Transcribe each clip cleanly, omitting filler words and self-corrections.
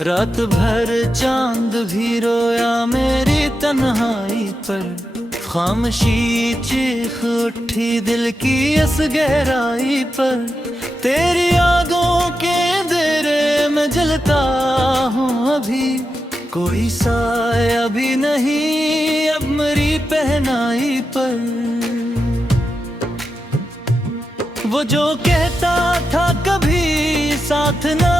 रात भर चांद भी रोया मेरी तन्हाई पर, खामोशी चीख उठी दिल की इस गहराई पर। तेरी यादों के अंधेरे में जलता हूँ अभी, कोई साया भी नहीं अब मेरी पहनाई पर। वो जो कहता था कभी साथ ना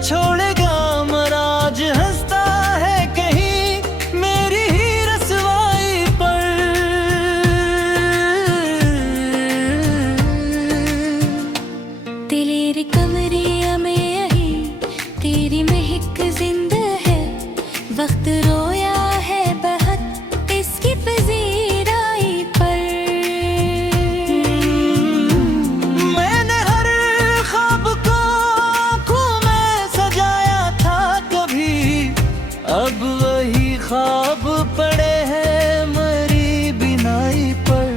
छोड़ेगा, मरा आज हंसता है कहीं मेरी ही रसवाई पर। तेरे कमरे में यही तेरी महक जिंदा है, वक्त रोया है बहुत इसकी पजीराई पर। मैंने हर ख्वाब को आँखों में सजाया था कभी, अब वही ख्वाब पड़े हैं मेरी बिनाई पर।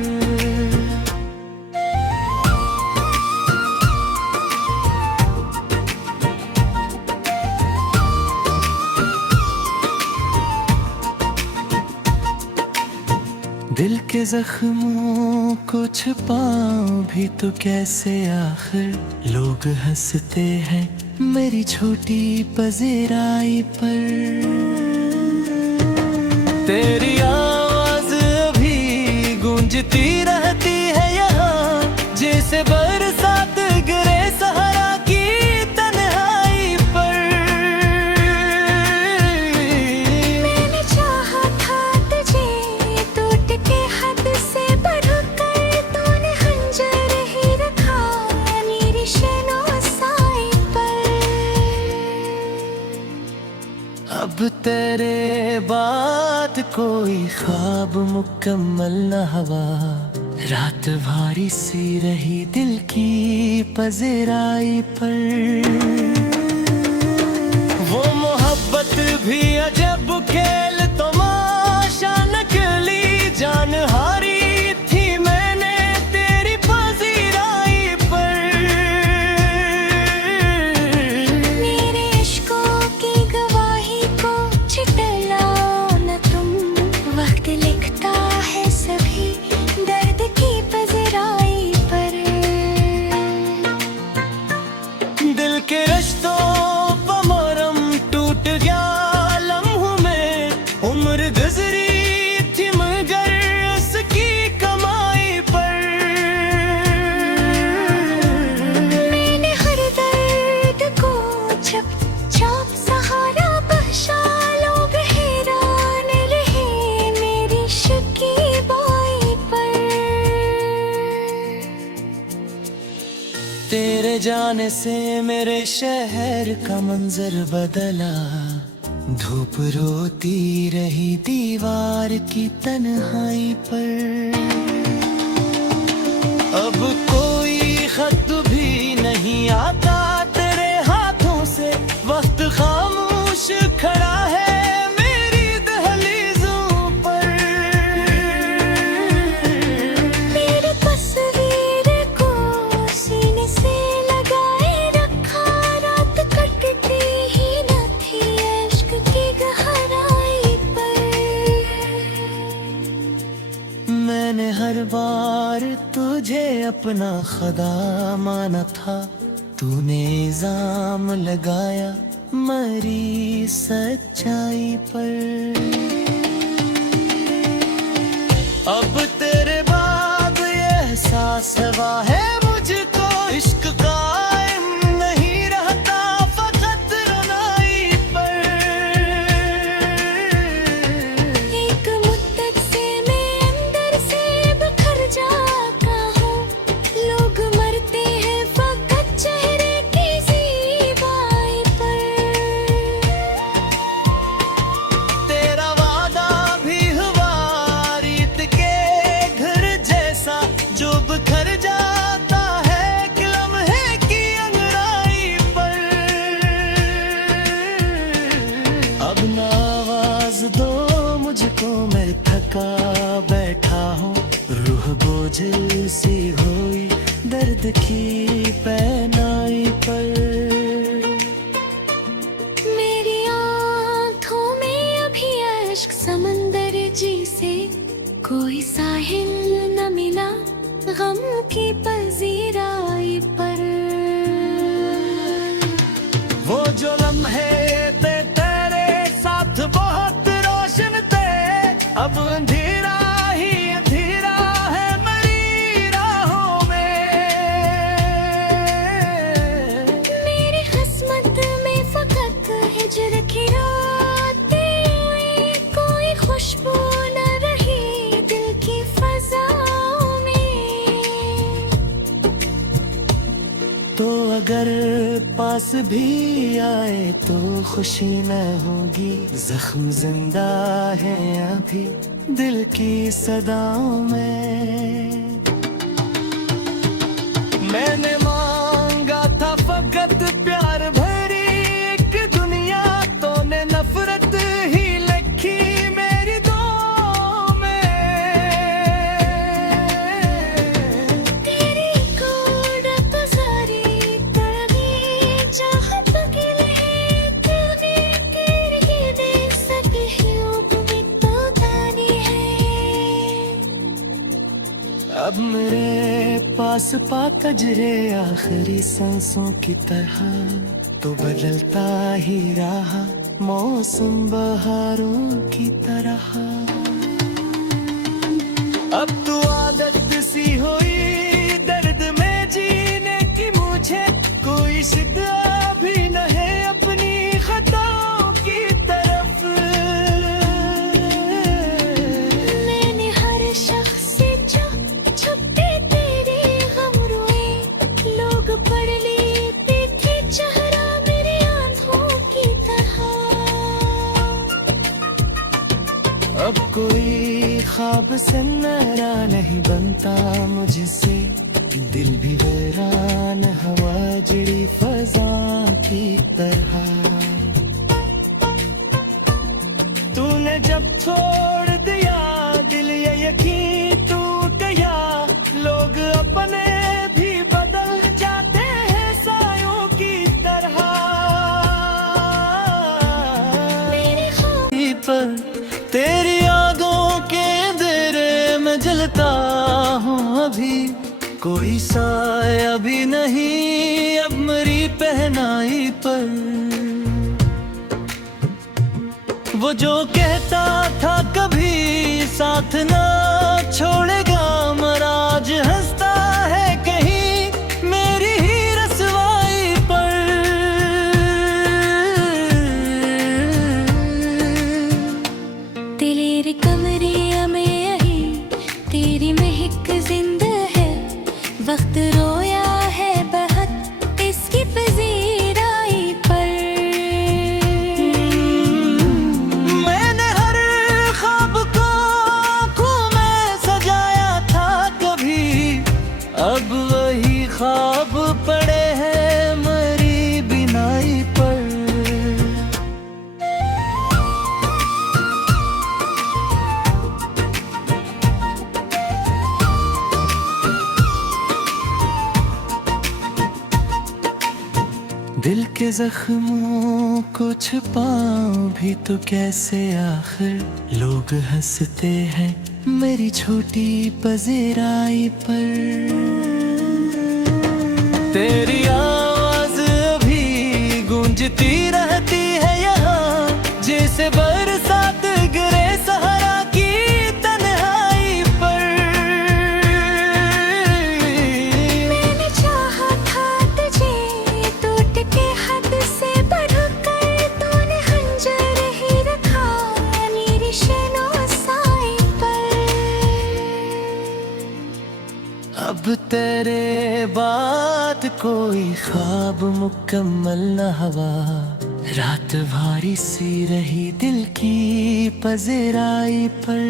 दिल के जख्मों को छुपाऊं भी तो कैसे, आखिर लोग हंसते हैं मेरी छोटी पजीराई पर। तेरी आवाज अभी गूंजती रहती है यहाँ, जैसे बरसात गिरे सहारा की तन्हाई पर। मैंने चाहा था तुझे टूट के हद से बढ़कर, तूने खंजर ही रखा मेरी शनासाई पर। अब तेरे बाद कोई ख्वाब मुकम्मल न हुआ, रात भारी सी रही दिल की पजीराई पर। वो मोहब्बत भी अजब खेल तमाशा नकली, जान हारी थी मैंने तेरी पजीराई पर। मेरे इश्कों की गवाही को छिटलाओ न तुम, वक्त लिखता है सभी दर्द की पजराई पर। दिल के रिश्तों पर मरहम टूट गया लम्हों में, उम्र गुजरी थी मगर उसकी कमाई पर। मैंने हर दर्द को चुपचाप सहारा बख्शा, लोग हैरान रहे मेरी शकीबाई पर। तेरे जाने से मेरे शहर का मंजर बदला, धूप रोती रही दीवार की तन्हाई पर। अब कोई खत भी नहीं आता तेरे हाथों से, वक्त खामोश खड़ा है मेरी दहलीजों पर। मेरी तस्वीर को सीने से लगाए रखा, रात कटती ही न थी इश्क की गहराई पर। मैंने हर बार तुझे अपना खुदा माना था, तूने इल्जाम लगाया मरी सच्चाई पर। अब तेरे बाद ये एहसास हुआ है मुझको, इश्क कायम नहीं रहता फकत रुनाई पर। एक मुद्दत से मैं अंदर से बिखर जाता हूँ, लोग मरते हैं फकत चेहरे की ज़ीबाई पर। तेरा वादा भी हुआ रीत के घर जैसा, जो बिखर जाता है कि लम्हे की अंगड़ाई पर। अब ना आवाज दो मुझको, मैं थका बैठा हूँ, रूह बोझल सी हुई दर्द की पहनाई पर। मेरी इश्क समंदर जी से कोई साहिल न मिला गम की पजीराई पर। वो जो लम्हे थे तेरे साथ बहुत रोशन थे, अब अंधेरा ही अंधेरा है मेरी राहों में। मेरी किस्मत में फकत हिजर की रातें, कोई खुशबू न रही दिल की फजाओं में। तो अगर पास भी आए तो खुशी न होगी, जख्म जिंदा है अभी दिल की सदाओं में। मैंने मांगा था फकत प्यार भरी एक दुनिया, तूने नफरत ही लिखी मेरी दुआओं में। तेरी कोडत सारी तरगी चाहत के लिए तूने तेरी दे सकी हुक्म तो तानी है। अब मेरे पास पाकजरे आखिरी सांसों की तरह, तो बदलता ही रहा मौसम बहारों की तरह। अब तो आदत सी हुई दर्द में जीने की, मुझे कोई शिद्दत भी न है अपनी खताओं की तरफ। मैंने हर शख्स से जो छुपते तेरे गम रोए, लोग पढ़ लेते थे चेहरा मेरी आंखों की तरह। अब कोई ख्वाब से नरा नहीं बनता मुझसे, दिल भी वीरान हवा जड़ी फजा की तरह। तूने जब छोड़ दिया दिल ये यकीन टूट गया, लोग अपने भी बदल जाते हैं सायों की तरह। मेरे ख्वाब पर तेरी यादों के अंधेरे में जलता हूँ अभी, कोई साया भी नहीं अब मेरी पहनाई पर। वो जो कहता था कभी साथ ना छोड़ेगा, मरा आज हंसता है कहीं मेरी ही रसवाई पर। तेरे कमरे में यही तेरी महक जिंदा है, वक्त रोया है बहुत इसकी पजीराई पर। मैंने हर ख्वाब को आँखों में सजाया था कभी, अब वही ख्वाब पड़े हैं मेरी बिनाई पर। दिल के जख्मों को छुपाऊं भी तो कैसे, आखिर लोग हंसते हैं मेरी छोटी पजीराई पर। तेरी आवाज अभी गूंजती रहती है यहाँ, जैसे बरसात गिरे सहारा की तन्हाई पर। मैंने चाहा था तुझे टूट के हद से बढ़कर, तूने खंजर ही रखा मेरी शनासाई पर। अब तेरे बाद कोई ख्वाब मुकम्मल न हवा, रात भारी सी रही दिल की पजीराई पर।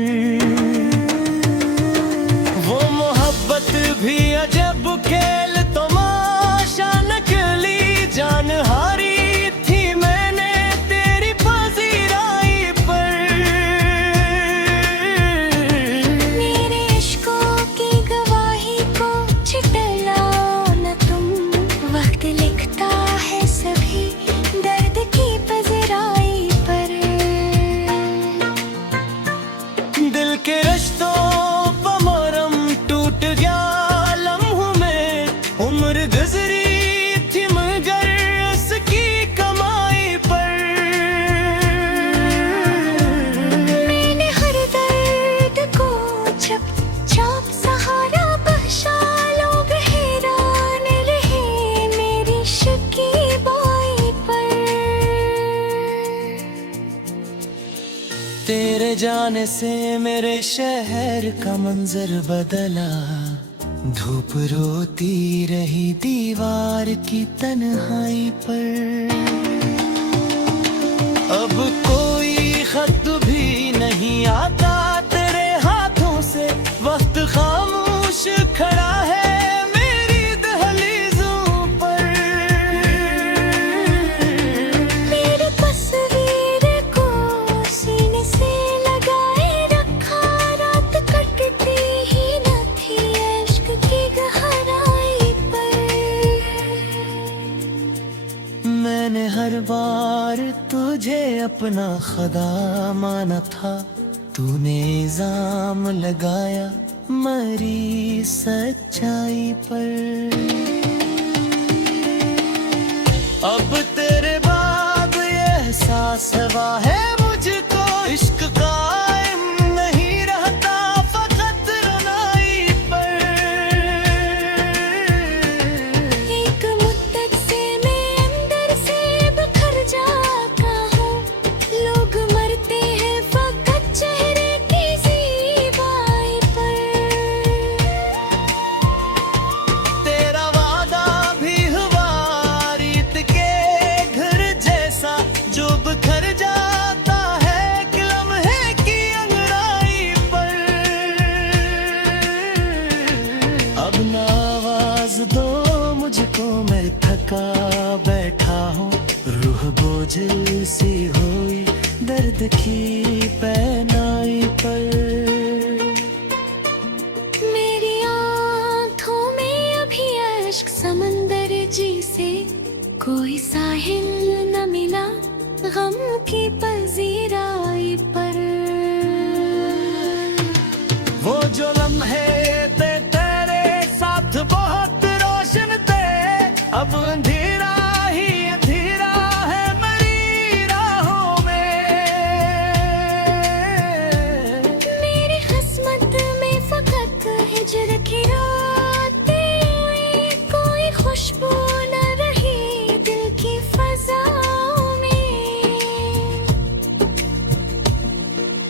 वो मोहब्बत भी अजब खेल तमाशा नकली, जान हारी थी मैंने तेरी पजीराई पर। मेरे इश्कों की गवाही को छिटलाओ न तुम, वक्त लिखता है सभी दर्द की पजराई पर। जाने से मेरे शहर का मंजर बदला, धूप रोती रही दीवार की तन्हाई पर। अब कोई खत भी नहीं आता तेरे हाथों से, वक्त खामोश खड़ा है मेरी दहलीजों पर। मेरी तस्वीर को सीने से लगाए रखा, रात कटती ही न थी इश्क की गहराई पर। मैंने हर बार तुझे अपना खुदा माना था, तूने इल्जाम लगाया मरी सच्चाई पर। अब तेरे बाद ये एहसास हुआ है मुझको, इश्क कायम नहीं रहता फकत रुनाई पर। एक मुद्दत से मैं अंदर से बिखर जाता हूँ, लोग मरते हैं फकत चेहरे की ज़ीबाई पर। तेरा वादा भी हुआ रीत के घर जैसा, जो बिखर जाता है एक लम्हे की अंगड़ाई पर। अब ना आवाज दो मुझको, मैं थका बैठा हूँ, रूह बोझल सी हुई दर्द की पहनाई पर। मेरी आँखों में अभी इश्क समंदर जी से कोई साहिल न मिला गम की पजीराई पर। वो जो लम्हे थे तेरे साथ बहुत रोशन थे, अब अंधेरा ही अंधेरा है मेरी राहों में। मेरी किस्मत में फकत हिजर की रातें हुई, कोई खुशबू न रही दिल की फजाओं में।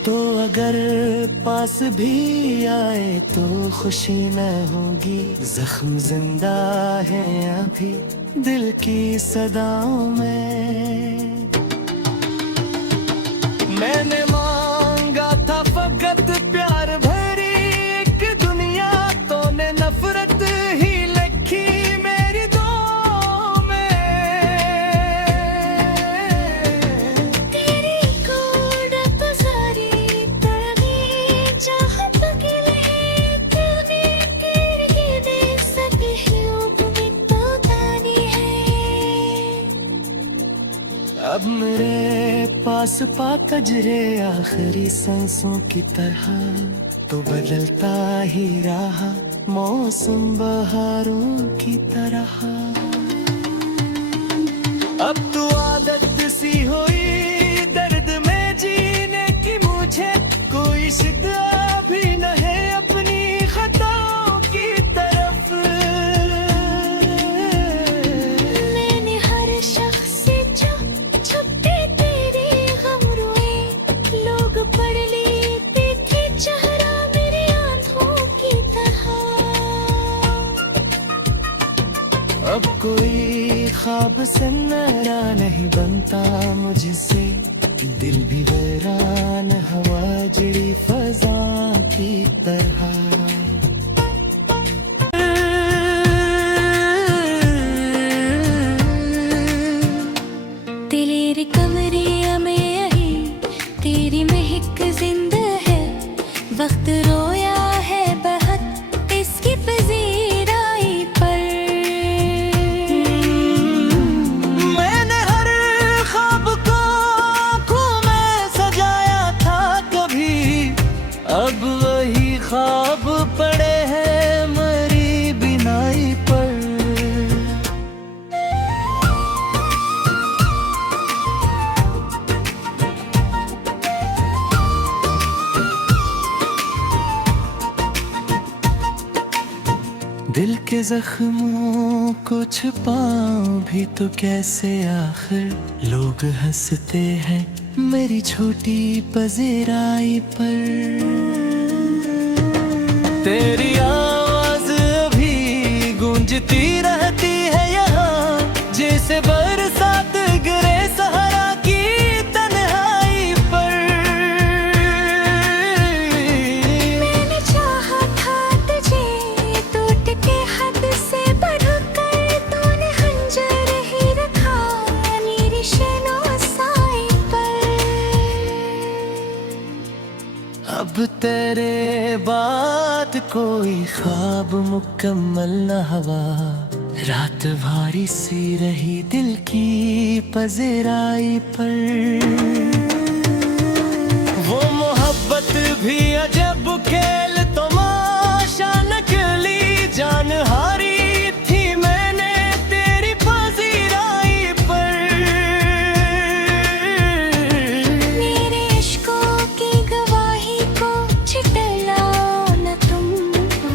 तो अगर पास भी आए तो खुशी न होगी, जख्म जिंदा है अभी दिल की सदाओं में। मैंने मांगा था फकत प्यार भरी एक दुनिया, तूने नफरत ही लिखी मेरी दुआओं में। तेरी कोड़त सारी तरही चाहत की लहर, तूने तेरी दे सकी यूं में तो तानी है। अब मेरे पास पा कजरे आखिरी सांसों की तरह, तो बदलता ही रहा मौसम बहारों की तरह। अब तो आदत सी हुई दर्द में जीने की मुझे, कोई शिद्दत भी न है अपनी खताओं की तरफ। मैंने हर शख्स से जो छुपते तेरे गम रोए, लोग पढ़ लेते थे चेहरा मेरी आंखों की तरह। अब कोई ख्वाब सन्नारा नहीं बनता मुझसे, दिल भी वीरान हवा जड़ी फजा की तरह। तेरे कमरे में यही तेरी महक जिंदा है, वक्त रोया है बहुत इसकी पजीराई पर। मैंने हर ख्वाब को आँखों में सजाया था कभी, अब वही ख्वाब पड़े हैं मरी बिनाई पर। दिल के जख्मों को छुपाऊं भी तो कैसे, आखिर लोग हंसते हैं मेरी छोटी पजेराई पर। तेरी आवाज अभी गूंजती रहती है यहाँ, जैसे बरसात गिरे सहारा की तन्हाई पर। मैंने चाहा था तुझे टूट के हद से बढ़कर, तूने खंजर ही रखा मेरी शनासाई पर। अब तेरे बात कोई ख्वाब मुकम्मल न हवा, रात भारी सी रही दिल की पजेराई पर। वो मोहब्बत भी अजब खेल तमाशा नकली, जान हारी थी मैंने तेरी पजेराई पर। मेरे इश्कों की गवाही को छिटलाओ न तुम,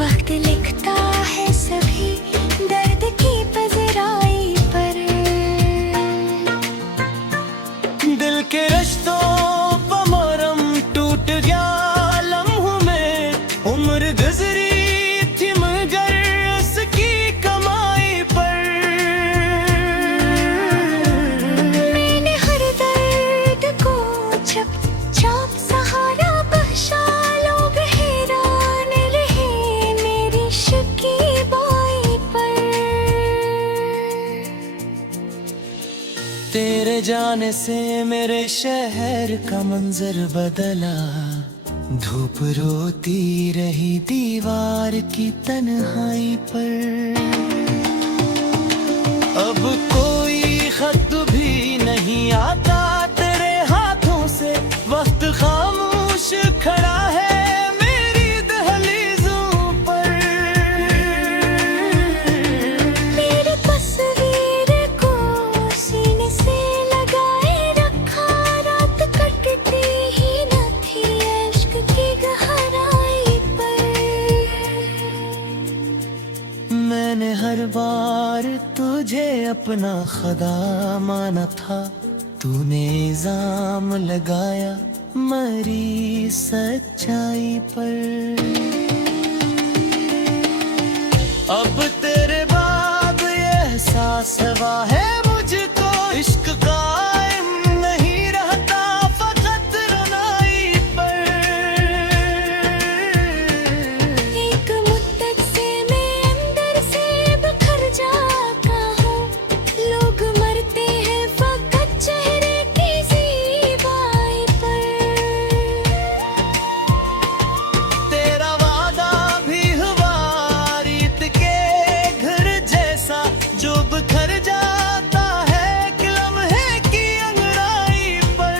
वक्त लिखता है सभी दर्द की पजराई पर। दिल के रिश्तों पर मरहम टूट गया लम्हों में, उम्र गुजरी थी मगर उसकी कमाई पर। मैंने हर दर्द को चुपचाप सहारा बख्शा, लोग हैरान रहे मेरी शकीबाई पर। तेरे जाने से मेरे शहर का मंजर बदला, धूप रोती रही दीवार की तन्हाई पर। अब कोई खत भी नहीं आता तेरे हाथों से, वक्त खामोश खड़ा है मेरी दहलीजों पर। मेरी तस्वीर को सीने से लगाए रखा, रात कटती ही न थी इश्क की गहराई पर। मैंने हर बार तुझे अपना खुदा माना था, तूने इल्जाम लगाया मरी सच्चाई पर। अब तेरे बाद ये एहसास हुआ है मुझको, इश्क कायम नहीं रहता फकत रुनाई पर। एक मुद्दत से मैं अंदर से बिखर जाता हूँ, लोग मरते हैं फकत चेहरे की ज़ीबाई पर। तेरा वादा भी हुआ रीत के घर जैसा, जो बिखर जाता है कि लम्हे की अंगड़ाई पर।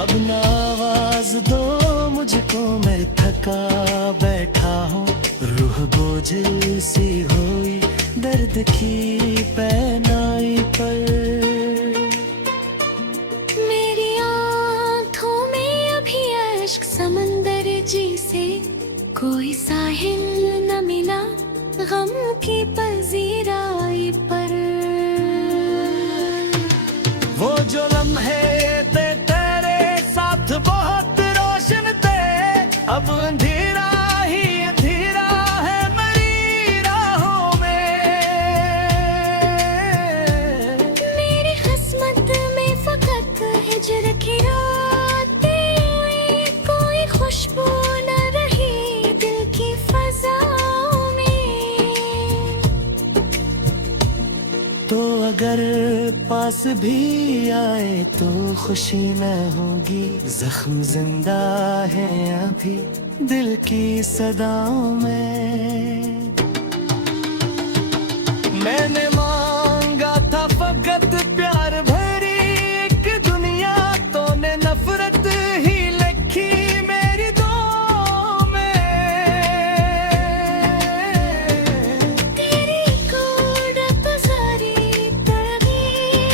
अब ना आवाज दो मुझको, मैं थका बैठा हूँ, रूह बोझल सी हुई दर्द की पहनाई पर। मेरी आँखों में अभी इश्क समंदर जैसे, कोई साहिल न मिला गम की पजीराई पर। वो जो लम्हे थे तेरे साथ बहुत रोशन थे, अब अंधेरा ही अंधेरा है मेरी राहों में। मेरी किस्मत में फकत हिजर की रातें हुई, कोई खुशबू न रही दिल की फजाओं में। तो अगर पास भी आए तो खुशी न होगी, जख्म जिंदा है अभी दिल की सदाओं में। मैंने मांगा था फकत प्यार भरी एक दुनिया, तूने नफरत ही लिखी मेरी दुआओं में। तेरी कोड पसारी तगी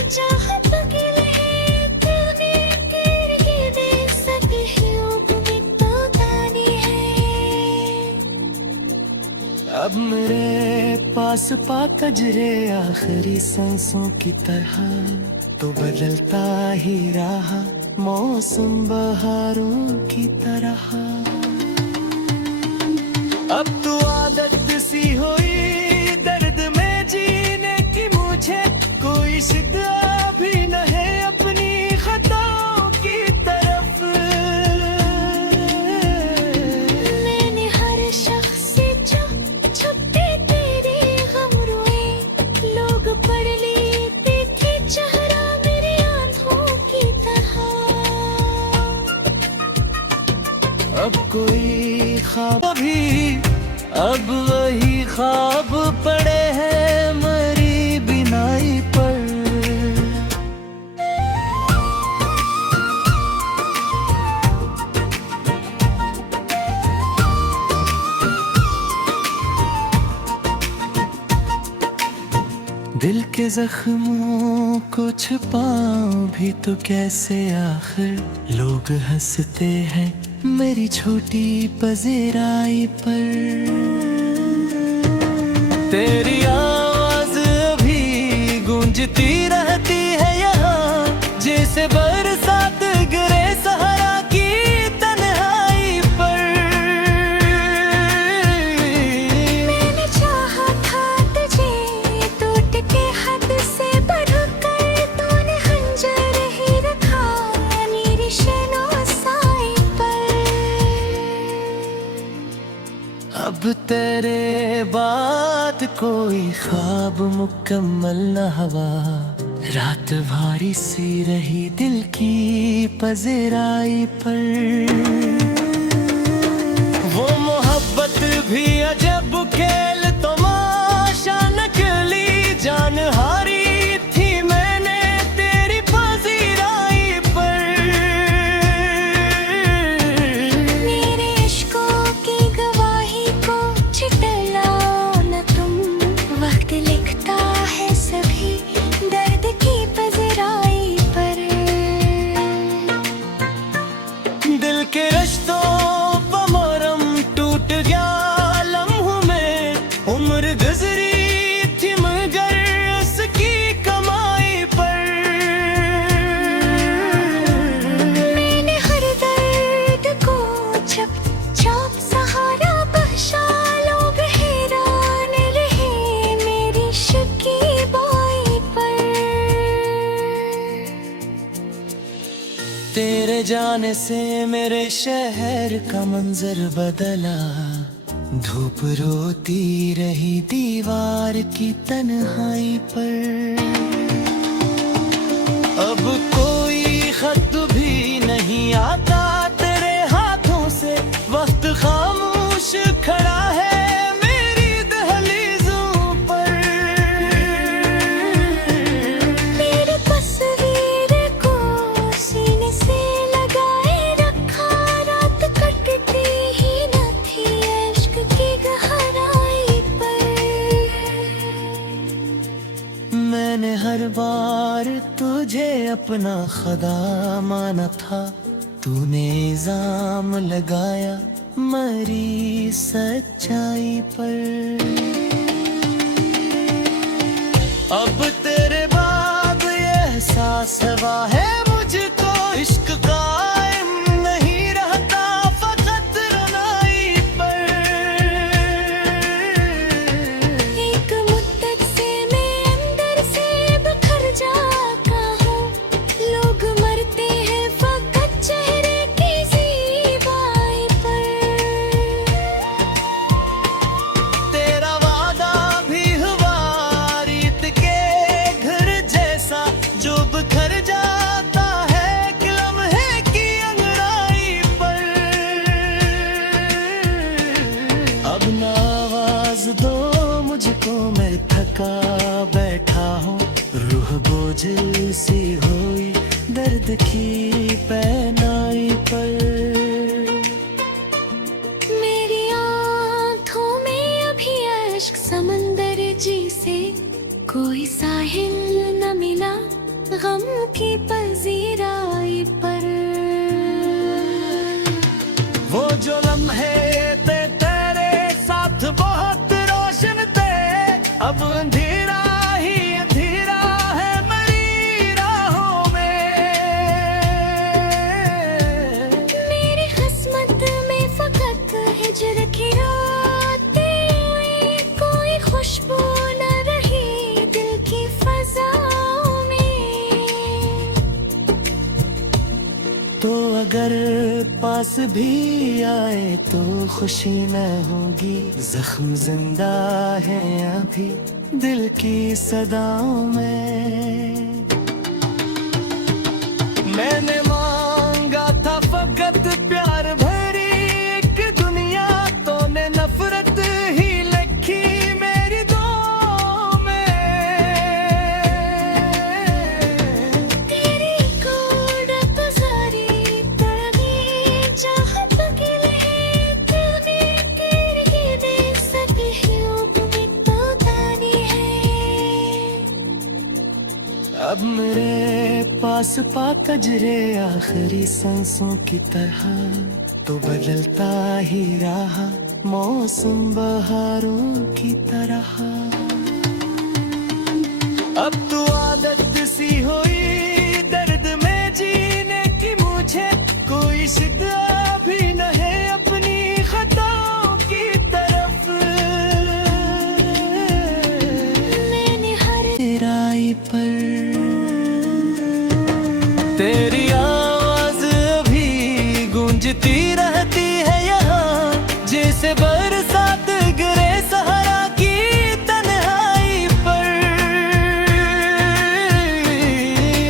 चाहत की लहर, तूने तेरी देख सकी भी तो तारी है। अब मेरे पास पा कजरे आखिरी सांसों की तरह, तो बदलता ही रहा मौसम बहारों की तरह। अब तो आदत सी हुई दर्द में जीने की, मुझे कोई शिद्दत भी न है अपनी खताओं की तरफ। मैंने हर शख्स से जो छुपते तेरे गम रोए, लोग पढ़ लेते थे चेहरा मेरी आंखों की तरह। अब कोई ख्वाब भी, अब वही ख्वाब पड़े हैं मरी बिनाई पर। दिल के जख्मों को छुपाऊं भी तो कैसे, आखिर लोग हंसते हैं मेरी छोटी पजेराई पर। तेरी आवाज अभी गूंजती रहती है यहाँ, जैसे बरसात गिरे सहरा की तन्हाई पर। मैंने चाहा था तुझे टूट के हद से बढ़कर, तूने खंजर ही रखा मेरी शनो साई पर। अब तेरे बाद कोई ख्वाब मुकम्मल न हुआ, रात भारी सी रही दिल की पजेराई पर। वो मोहब्बत भी अजब खेल तमाशा नकली, जान हारी थी मैंने तेरी पजेराई पर। मेरे इश्कों की गवाही को छिटला न तुम, वक्त लिखता है सभी दर्द की पजराई पर। दिल के रिश्तों पर मरहम टूट गया लम्हों में, उम्र गुजरी थी मगर उसकी कमाई पर। मैंने हर दर्द को चुपचाप सहारा बख्शा, लोग हैरान रहे मेरी शकीबाई पर। तेरे जाने से मेरे शहर का मंजर बदला, धूप रोती रही दीवार की तन्हाई पर। अब कोई खत भी नहीं आता तेरे हाथों से, वक्त खामोश खड़ा है मेरी दहलीजों पर। मेरी तस्वीर को सीने से लगाए रखा, रात कटती ही न थी इश्क की गहराई पर। मैंने हर बार तुझे अपना खुदा माना था, तूने इल्जाम लगाया मरी सच्चाई पर। अब तेरे बाद ये एहसास हुआ है मुझको, इश्क कायम नहीं रहता फकत रुनाई पर। एक मुद्दत से मैं अंदर से बिखर जाता हूँ, लोग मरते हैं फकत चेहरे की ज़ीबाई पर। तेरा वादा भी हुआ रीत के घर जैसा, जो बिखर जाता है एक लम्हे की अंगड़ाई पर। अब ना आवाज दो मुझको, मैं थका बैठा हूँ, रूह बोझल सी हुई दर्द की पहनाई पर। मेरी आँखों में अभी अश्क समंदर जैसे, कोई साहिल न मिला गम की पजीराई पर। वो जो लम्हे थे तेरे साथ बहुत रोशन थे, अब अंधेरा ही अंधेरा है मेरी राहों अगर पास भी आए तो खुशी न होगी, जख्म जिंदा है अभी दिल की सदाओं में। मैंने मांगा था फकत प्यार भरी एक दुनिया, तूने नफरत ही लिखी मेरी दुआओं में। तेरी कोडत सारी तड़गी चाहत के लिए तूने तेरी दे सकी हुक्म तो तानी है। अब मेरे पास पाकजरे आखिरी सांसों की तरह, तो बदलता ही रहा मौसम बहारों की तरह। अब तो आदत सी हुई दर्द में जीने की, मुझे कोई शिद्दा भी न है अपनी खताओं की तरफ। मैंने हर तेराई पर तेरी आवाज अभी गूंजती रहती है यहाँ, जैसे बरसात गिरे सहारा की तन्हाई पर।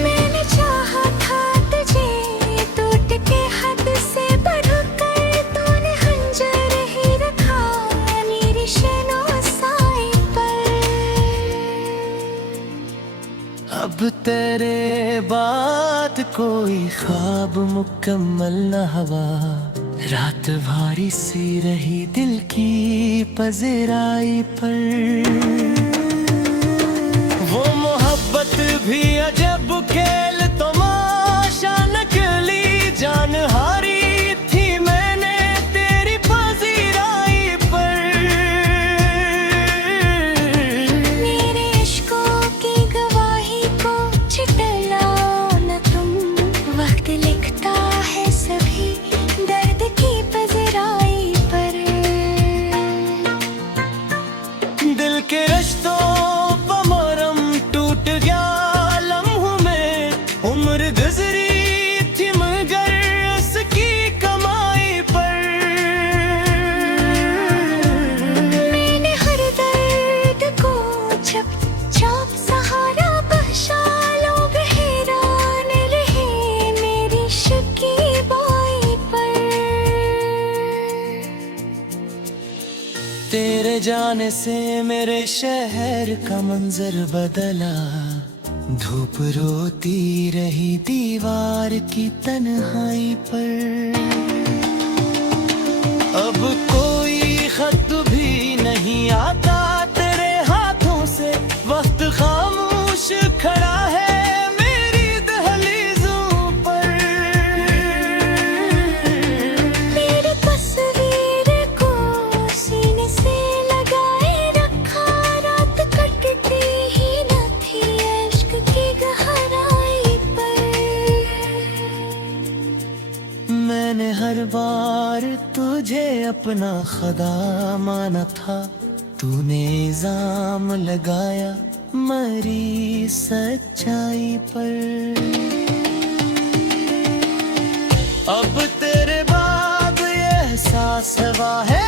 मैंने चाहा था तुझे टूट के हद से बढ़कर, तूने खंजर ही रखा मेरी शनासाई पर। अब तेरे बाद कोई ख्वाब मुकम्मल न हवा, रात भारी सी रही दिल की पजराई पर। वो मोहब्बत भी अजब खेल तमाशा नकली, जान हारी थी मैंने तेरी पजराई पर। मेरे इश्कों की गवाही को छिटलाओ न तुम, वक्त लिखता है सभी दर्द की पजराई पर। दिल के रिश्तों पर मरहम टूट गया लम्हों में, उम्र गुजरी थी मगर उसकी कमाई पर। मैंने हर दर्द को चुपचाप सहारा बख्शा, लोग हैरान रहे मेरी शकीबाई पर। तेरे जाने से मेरे शहर का मंजर बदला, धूप रोती रही दीवार की तन्हाई पर। अब कोई खत भी नहीं आता तेरे हाथों से, वक्त खामोश खड़ा है मेरी दहलीजों पर। मेरी तस्वीर को सीने से लगाए रखा, रात कटती ही न थी इश्क की गहराई पर। मैंने हर बार तुझे अपना खुदा माना था, तूने इल्जाम लगाया मरी सच्चाई पर। अब तेरे बाद ये एहसास हुआ है